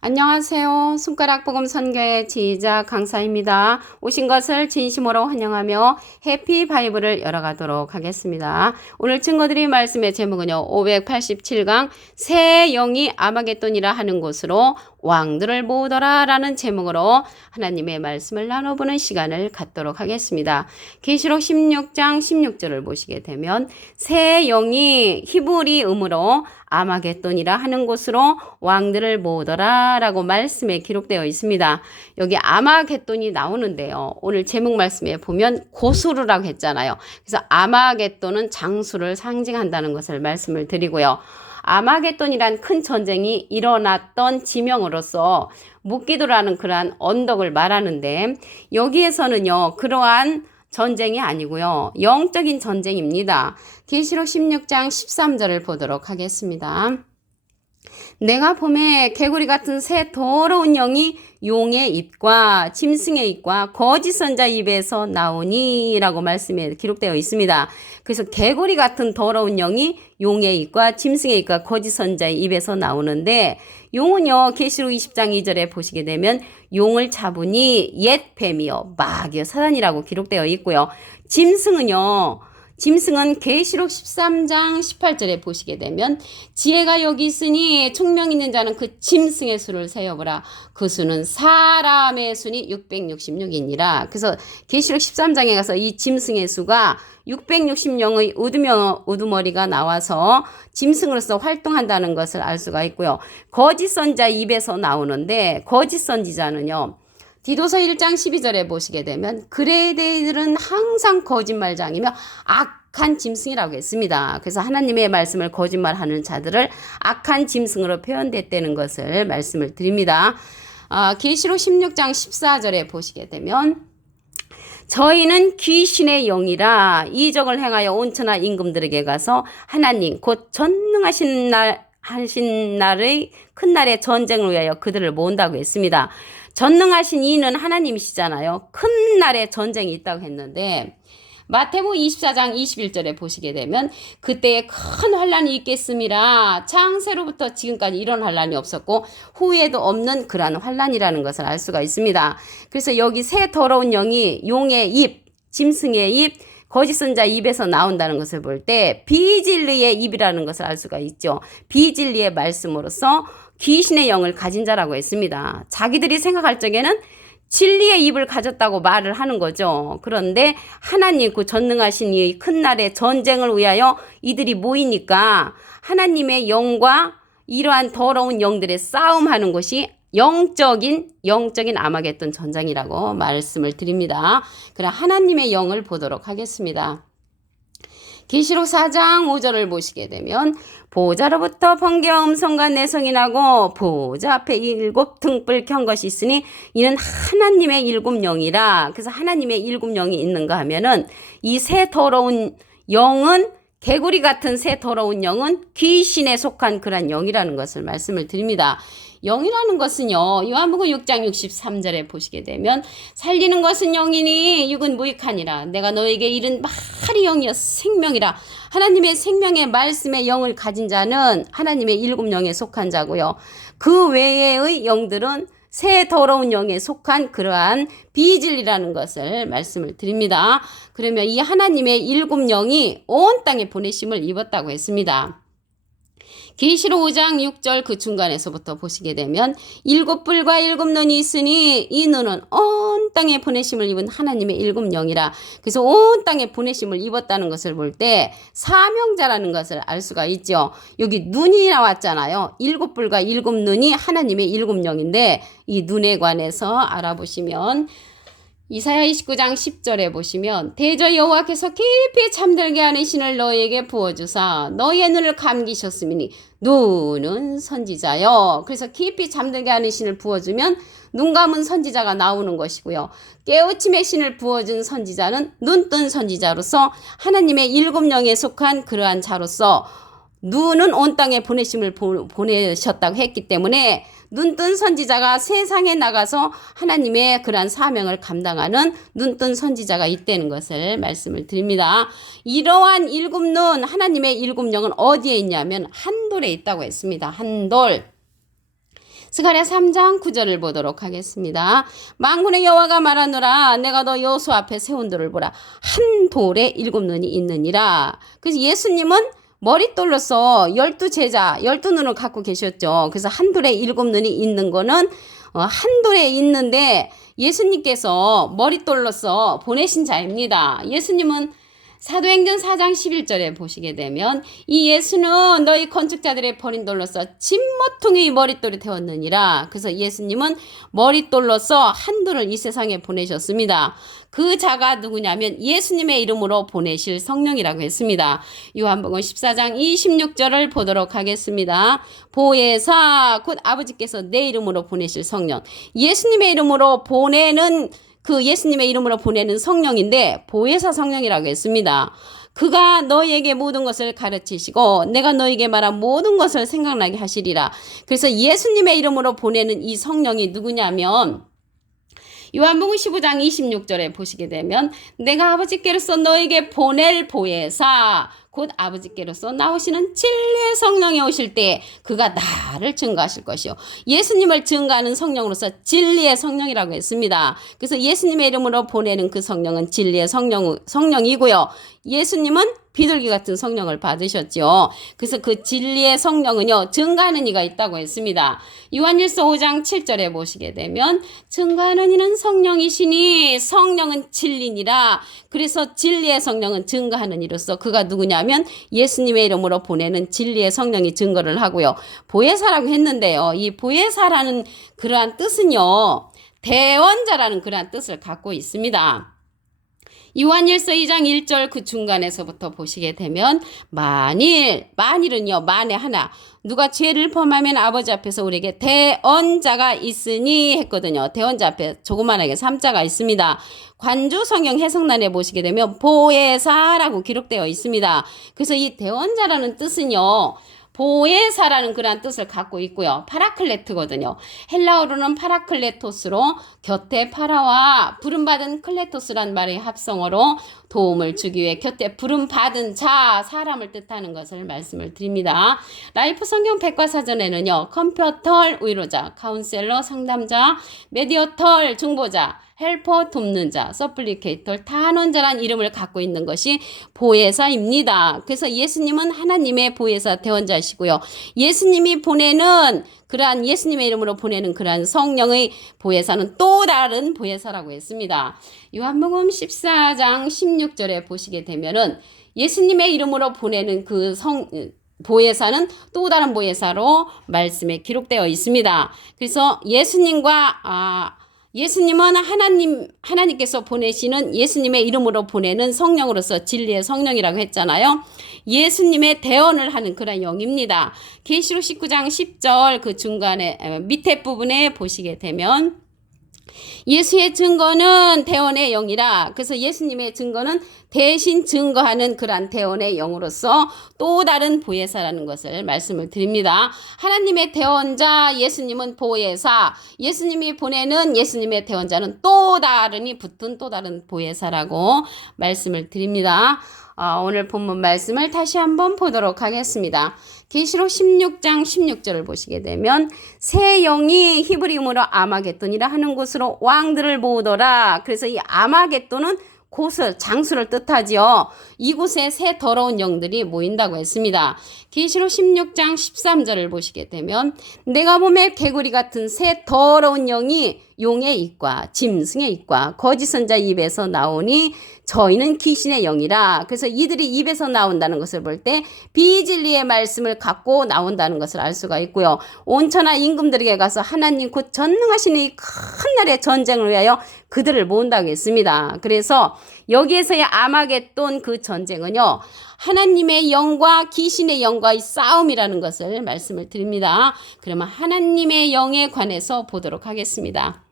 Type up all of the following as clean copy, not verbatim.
안녕하세요. 손가락 복음 선교의 지휘자 강사입니다. 오신 것을 진심으로 환영하며 해피 바이블을 열어가도록 하겠습니다. 오늘 친구들이 말씀의 제목은요. 587강 새 영이 아마겟돈이라 하는 곳으로 왕들을 모으더라 라는 제목으로 하나님의 말씀을 나눠보는 시간을 갖도록 하겠습니다. 계시록 16장 16절을 보시게 되면 새 영이 히브리 음으로 아마겟돈이라 하는 곳으로 왕들을 모으더라 라고 말씀에 기록되어 있습니다. 여기 아마겟돈이 나오는데요. 오늘 제목 말씀에 보면 고수르라고 했잖아요. 그래서 아마겟돈은 장수를 상징한다는 것을 말씀을 드리고요. 아마겟돈이란 큰 전쟁이 일어났던 지명으로서 묵기도라는 그러한 언덕을 말하는데 여기에서는요. 그러한 전쟁이 아니고요. 영적인 전쟁입니다. 계시록 16장 13절을 보도록 하겠습니다. 내가 봄에 개구리 같은 새 더러운 영이 용의 입과 짐승의 입과 거짓 선자 입에서 나오니 라고 말씀에 기록되어 있습니다. 그래서 개구리 같은 더러운 영이 용의 입과 짐승의 입과 거짓 선자의 입에서 나오는데 용은요 계시록 20장 2절에 보시게 되면 용을 잡으니 옛 뱀이요 마귀요 사단이라고 기록되어 있고요. 짐승은 계시록 13장 18절에 보시게 되면 지혜가 여기 있으니 총명 있는 자는 그 짐승의 수를 세어보라. 그 수는 사람의 수니 666이니라. 그래서 계시록 13장에 가서 이 짐승의 수가 660명의 우두머리가 나와서 짐승으로서 활동한다는 것을 알 수가 있고요. 거짓 선자 입에서 나오는데 거짓 선지자는요. 디도서 1장 12절에 보시게 되면 그레데이들은 항상 거짓말장이며 악한 짐승이라고 했습니다. 그래서 하나님의 말씀을 거짓말하는 자들을 악한 짐승으로 표현됐다는 것을 말씀을 드립니다. 계시록 16장 14절에 보시게 되면 저희는 귀신의 영이라 이적을 행하여 온천하 임금들에게 가서 하나님 곧 전능하신 날의 큰 날의 전쟁을 위하여 그들을 모은다고 했습니다. 전능하신 이는 하나님이시잖아요. 큰 날의 전쟁이 있다고 했는데 마태복음 24장 21절에 보시게 되면 그때에 큰 환란이 있겠음이라 창세로부터 지금까지 이런 환란이 없었고 후에도 없는 그러한 환란이라는 것을 알 수가 있습니다. 그래서 여기 새 더러운 영이 용의 입, 짐승의 입, 거짓 선자 입에서 나온다는 것을 볼 때 비진리의 입이라는 것을 알 수가 있죠. 비진리의 말씀으로서 귀신의 영을 가진 자라고 했습니다. 자기들이 생각할 적에는 진리의 입을 가졌다고 말을 하는 거죠. 그런데 하나님 그 전능하신 이 큰 날의 전쟁을 위하여 이들이 모이니까 하나님의 영과 이러한 더러운 영들의 싸움하는 것이 영적인 아마겟돈 전쟁이라고 말씀을 드립니다. 그럼 하나님의 영을 보도록 하겠습니다. 계시록 4장 5절을 보시게 되면 보좌로부터 번개와 음성과 내성이 나고 보좌 앞에 7 등불 켠 것이 있으니 이는 하나님의 7 영이라. 그래서 하나님의 7 영이 있는가 하면은 이 새 더러운 영은 개구리 같은 새 더러운 영은 귀신에 속한 그런 영이라는 것을 말씀을 드립니다. 영이라는 것은요. 요한복음 6장 63절에 보시게 되면 살리는 것은 영이니 육은 무익하니라. 내가 너에게 이른 말이 영이여 생명이라. 하나님의 생명의 말씀의 영을 가진 자는 하나님의 7 영에 속한 자고요. 그 외의 영들은 새 더러운 영에 속한 그러한 비진리라는 것을 말씀을 드립니다. 그러면 이 하나님의 7 영이 온 땅에 보내심을 입었다고 했습니다. 계시록 5장 6절 그 중간에서부터 보시게 되면 7 뿔과 7 눈이 있으니 이 눈은 온 땅에 보내심을 입은 하나님의 7 영이라. 그래서 온 땅에 보내심을 입었다는 것을 볼 때 사명자라는 것을 알 수가 있죠. 여기 눈이 나왔잖아요. 7 뿔과 7 눈이 하나님의 7 영인데 이 눈에 관해서 알아보시면 이사야 29장 10절에 보시면 대저 여호와께서 깊이 잠들게 하는 신을 너희에게 부어주사 너희의 눈을 감기셨으니 눈은 선지자요. 그래서 깊이 잠들게 하는 신을 부어주면 눈 감은 선지자가 나오는 것이고요. 깨우침의 신을 부어준 선지자는 눈뜬 선지자로서 하나님의 7 영에 속한 그러한 자로서 눈은 온 땅에 보내심을 보내셨다고 했기 때문에 눈뜬 선지자가 세상에 나가서 하나님의 그러한 사명을 감당하는 눈뜬 선지자가 있다는 것을 말씀을 드립니다. 이러한 7 눈, 하나님의 7 영은 어디에 있냐면 한돌에 있다고 했습니다. 한돌. 스가랴 3장 9절을 보도록 하겠습니다. 만군의 여호와가 말하노라 내가 너 여호수 앞에 세운 돌을 보라 한 돌에 7눈이 있느니라. 그래서 예수님은 머릿돌로서 12제자 12눈을 갖고 계셨죠. 그래서 한 돌에 7눈이 있는 거는 한 돌에 있는데 예수님께서 머릿돌로서 보내신 자입니다. 예수님은 사도행전 4장 11절에 보시게 되면 이 예수는 너희 건축자들의 버린 돌로서 진머퉁이 머릿돌이 되었느니라. 그래서 예수님은 머릿돌로서 한 돌을 이 세상에 보내셨습니다. 그 자가 누구냐면 예수님의 이름으로 보내실 성령이라고 했습니다. 요한복음 14장 26절을 보도록 하겠습니다. 보혜사 곧 아버지께서 내 이름으로 보내실 성령. 예수님의 이름으로 보내는 그 예수님의 이름으로 보내는 성령인데 보혜사 성령이라고 했습니다. 그가 너희에게 모든 것을 가르치시고 내가 너희에게 말한 모든 것을 생각나게 하시리라. 그래서 예수님의 이름으로 보내는 이 성령이 누구냐면 요한복음 15장 26절에 보시게 되면 내가 아버지께로서 너에게 보낼 보혜사 곧 아버지께로서 나오시는 진리의 성령이 오실 때 그가 나를 증거하실 것이요. 예수님을 증거하는 성령으로서 진리의 성령이라고 했습니다. 그래서 예수님의 이름으로 보내는 그 성령은 진리의 성령이고요. 예수님은 비둘기 같은 성령을 받으셨죠. 그래서 그 진리의 성령은요, 증거하는 이가 있다고 했습니다. 요한일서 5장 7절에 보시게 되면 증거하는 이는 성령이시니 성령은 진리니라. 그래서 진리의 성령은 증거하는 이로서 그가 누구냐면 예수님의 이름으로 보내는 진리의 성령이 증거를 하고요. 보혜사라고 했는데요. 이 보혜사라는 그러한 뜻은요, 대언자라는 그러한 뜻을 갖고 있습니다. 요한일서 2장 1절 그 중간에서부터 보시게 되면 만일은요 만에 하나 누가 죄를 범하면 아버지 앞에서 우리에게 대언자가 있으니 했거든요. 대언자 앞에 조그만하게 3자가 있습니다. 관주 성경 해석란에 보시게 되면 보혜사라고 기록되어 있습니다. 그래서 이 대언자라는 뜻은요 보혜사라는 그러한 뜻을 갖고 있고요. 파라클레트거든요. 헬라어로는 파라클레토스로 곁에 파라와 부름받은 클레토스란 말의 합성어로 도움을 주기 위해 곁에 부름받은 자, 사람을 뜻하는 것을 말씀을 드립니다. 라이프 성경 백과사전에는요. 컴퓨터 의료자, 카운셀러 상담자, 메디어털 중보자, 헬퍼 돕는 자, 서플리케이터 탄원자란 이름을 갖고 있는 것이 보혜사입니다. 그래서 예수님은 하나님의 보혜사 대언자시고요. 예수님이 보내는 그러한 예수님의 이름으로 보내는 그러한 성령의 보혜사는 또 다른 보혜사라고 했습니다. 요한복음 14장 16절에 보시게 되면은 예수님의 이름으로 보내는 그 보혜사는 또 다른 보혜사로 말씀에 기록되어 있습니다. 그래서 예수님은 하나님께서 보내시는 예수님의 이름으로 보내는 성령으로서 진리의 성령이라고 했잖아요. 예수님의 대언을 하는 그런 영입니다. 계시록 19장 10절 그 중간에 밑에 부분에 보시게 되면 예수의 증거는 대언의 영이라. 그래서 예수님의 증거는 대신 증거하는 그러한 대언의 영으로서 또 다른 보혜사라는 것을 말씀을 드립니다. 하나님의 대언자 예수님은 보혜사, 예수님이 보내는 예수님의 대언자는 또 다른이 붙은 또 다른 보혜사라고 말씀을 드립니다. 오늘 본문 말씀을 다시 한번 보도록 하겠습니다. 계시록 16장 16절을 보시게 되면 새 영이 히브리음으로 아마겟돈이라 하는 곳으로 왕들을 모으더라. 그래서 이 아마겟돈은 곳을, 장수를 뜻하지요. 이곳에 새 더러운 영들이 모인다고 했습니다. 계시록 16장 13절을 보시게 되면 내가 보매 개구리 같은 새 더러운 영이 용의 입과 짐승의 입과 거짓 선자 입에서 나오니 저희는 귀신의 영이라. 그래서 이들이 입에서 나온다는 것을 볼 때 비진리의 말씀을 갖고 나온다는 것을 알 수가 있고요. 온천하 임금들에게 가서 하나님 곧 전능하신 이 큰 날의 전쟁을 위하여 그들을 모은다고 했습니다. 그래서 여기에서의 아마겟돈 그 전쟁은요. 하나님의 영과 귀신의 영과의 싸움이라는 것을 말씀을 드립니다. 그러면 하나님의 영에 관해서 보도록 하겠습니다.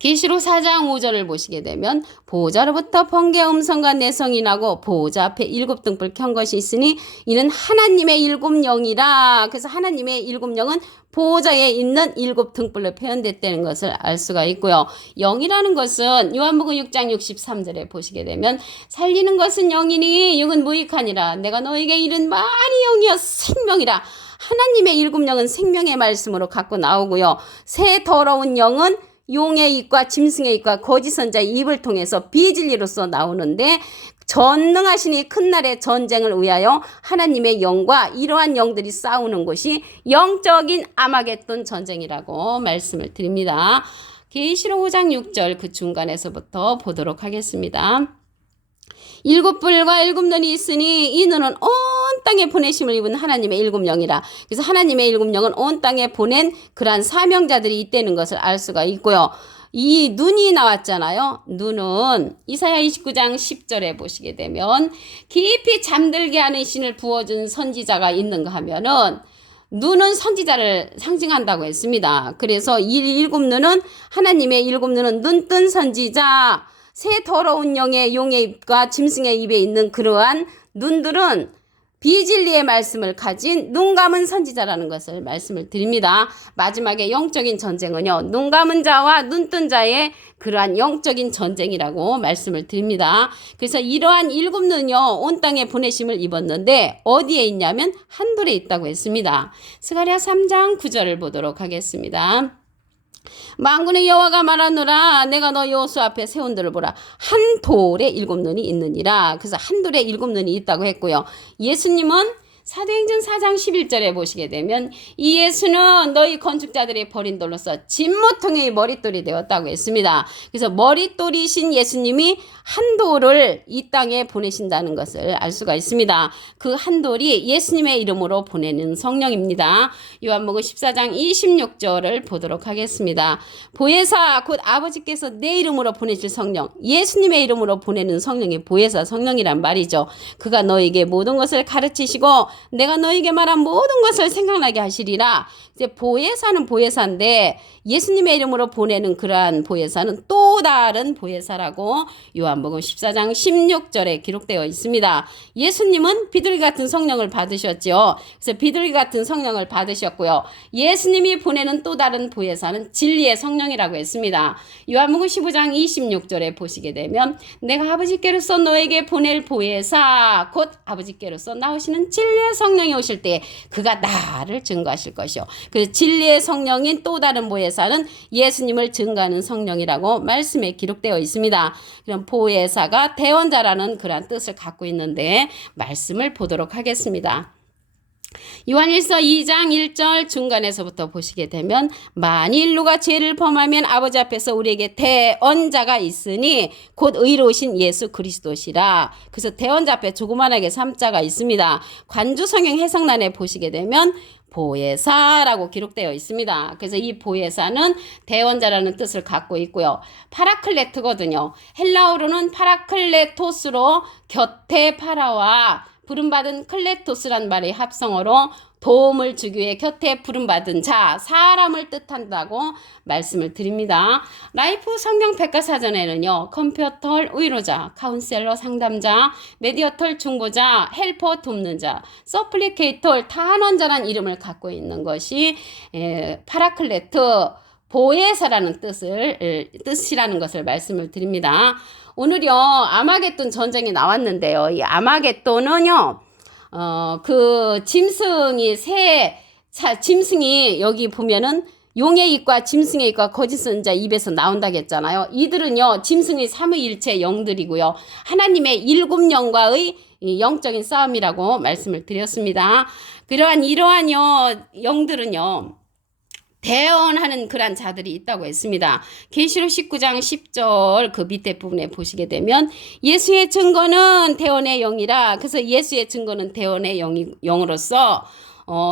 계시록 4장 5절을 보시게 되면 보호자로부터 번개 음성과 내성이 나고 보호자 앞에 7등불 켠 것이 있으니 이는 하나님의 7영이라. 그래서 하나님의 7영은 보호자에 있는 7등불로 표현됐다는 것을 알 수가 있고요. 영이라는 것은 요한복음 6장 63절에 보시게 되면 살리는 것은 영이니 육은 무익하니라. 내가 너에게 이른 말이 영이여 생명이라. 하나님의 일곱 영은 생명의 말씀으로 갖고 나오고요. 새 더러운 영은 용의 입과 짐승의 입과 거짓 선자의 입을 통해서 비진리로서 나오는데 전능하신 이 큰 날의 전쟁을 위하여 하나님의 영과 이러한 영들이 싸우는 것이 영적인 아마겟돈 전쟁이라고 말씀을 드립니다. 계시록 5장 6절 그 중간에서부터 보도록 하겠습니다. 일곱 뿔과 일곱 눈이 있으니 이 눈은 온 땅에 보내심을 입은 하나님의 일곱 영이라. 그래서 하나님의 일곱 영은 온 땅에 보낸 그러한 사명자들이 있다는 것을 알 수가 있고요. 이 눈이 나왔잖아요. 눈은 이사야 29장 10절에 보시게 되면 깊이 잠들게 하는 신을 부어준 선지자가 있는가 하면은 눈은 선지자를 상징한다고 했습니다. 그래서 이 일곱 눈은 하나님의 일곱 눈은 눈뜬 선지자, 새 더러운 영의 입과 짐승의 입에 있는 그러한 눈들은 비진리의 말씀을 가진 눈 감은 선지자라는 것을 말씀을 드립니다. 마지막에 영적인 전쟁은요, 눈 감은 자와 눈 뜬 자의 그러한 영적인 전쟁이라고 말씀을 드립니다. 그래서 이러한 일곱 눈이요, 온 땅에 보내심을 입었는데 어디에 있냐면 한돌에 있다고 했습니다. 스가랴 3장 9절을 보도록 하겠습니다. 만군의 여호와가 말하노라 내가 너 여호수 앞에 세운 들을 보라 한 돌에 일곱 눈이 있느니라. 그래서 한 돌에 일곱 눈이 있다고 했고요. 예수님은 사도행전 4장 11절에 보시게 되면 이 예수는 너희 건축자들이 버린 돌로서 진모퉁이의 머릿돌이 되었다고 했습니다. 그래서 머릿돌이신 예수님이 한 돌을 이 땅에 보내신다는 것을 알 수가 있습니다. 그 한 돌이 예수님의 이름으로 보내는 성령입니다. 요한복음 14장 26절을 보도록 하겠습니다. 보혜사 곧 아버지께서 내 이름으로 보내실 성령, 예수님의 이름으로 보내는 성령이 보혜사 성령이란 말이죠. 그가 너에게 모든 것을 가르치시고 내가 너에게 말한 모든 것을 생각나게 하시리라. 이제 보혜사는 보혜사인데 예수님의 이름으로 보내는 그러한 보혜사는 또 다른 보혜사라고 요한복음 14장 16절에 기록되어 있습니다. 예수님은 비둘기 같은 성령을 받으셨죠. 그래서 비둘기 같은 성령을 받으셨고요. 예수님이 보내는 또 다른 보혜사는 진리의 성령이라고 했습니다. 요한복음 15장 26절에 보시게 되면 내가 아버지께로서 너에게 보낼 보혜사 곧 아버지께로서 나오시는 진리의 성령이 오실 때 그가 나를 증거하실 것이요. 그래서 진리의 성령인 또 다른 보혜사는 예수님을 증거하는 성령이라고 말씀에 기록되어 있습니다. 그럼 보혜사가 대원자라는 그런 뜻을 갖고 있는데 말씀을 보도록 하겠습니다. 요한일서 2장 1절 중간에서부터 보시게 되면 만일 누가 죄를 범하면 아버지 앞에서 우리에게 대언자가 있으니 곧 의로우신 예수 그리스도시라. 그래서 대언자 앞에 조그만하게 3자가 있습니다. 관주 성경 해석란에 보시게 되면 보혜사라고 기록되어 있습니다. 그래서 이 보혜사는 대원자라는 뜻을 갖고 있고요. 파라클레트거든요. 헬라어로는 파라클레토스로 곁에 파라와 부름받은 클레토스란 말의 합성어로 도움을 주기 위해 곁에 부름받은 자, 사람을 뜻한다고 말씀을 드립니다. 라이프 성경 백과사전에는요. 컴퓨터털 의로자, 카운셀러 상담자, 메디어털 중보자, 헬퍼 돕는 자, 서플리케이터 탄원자란 이름을 갖고 있는 것이 파라클레트, 보혜사라는 뜻이라는 것을 말씀을 드립니다. 오늘요 아마겟돈 전쟁이 나왔는데요. 이 아마겟돈은요 그 짐승이 여기 보면은 용의 입과 짐승의 입과 거짓 선자 입에서 나온다고 했잖아요. 이들은요 짐승의 삼위일체 영들이고요. 하나님의 일곱 영과의 영적인 싸움이라고 말씀을 드렸습니다. 이러한 영들은요 대언하는 그런 자들이 있다고 했습니다. 계시록 19장 10절 그 밑에 부분에 보시게 되면 예수의 증거는 대언의 영이라. 그래서 예수의 증거는 대언의 영으로서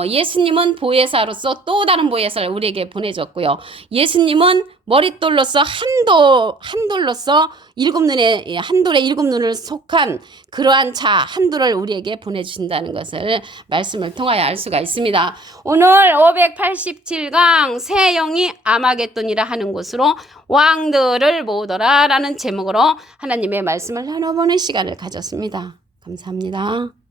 예수님은 보혜사로서 또 다른 보혜사를 우리에게 보내줬고요. 예수님은 머릿돌로서 한 돌로서 한 돌에 일곱 눈을 속한 그러한 자 한 돌을 우리에게 보내주신다는 것을 말씀을 통하여 알 수가 있습니다. 오늘 587강 새 영이 아마겟돈이라 하는 곳으로 왕들을 모으더라 라는 제목으로 하나님의 말씀을 나눠보는 시간을 가졌습니다. 감사합니다.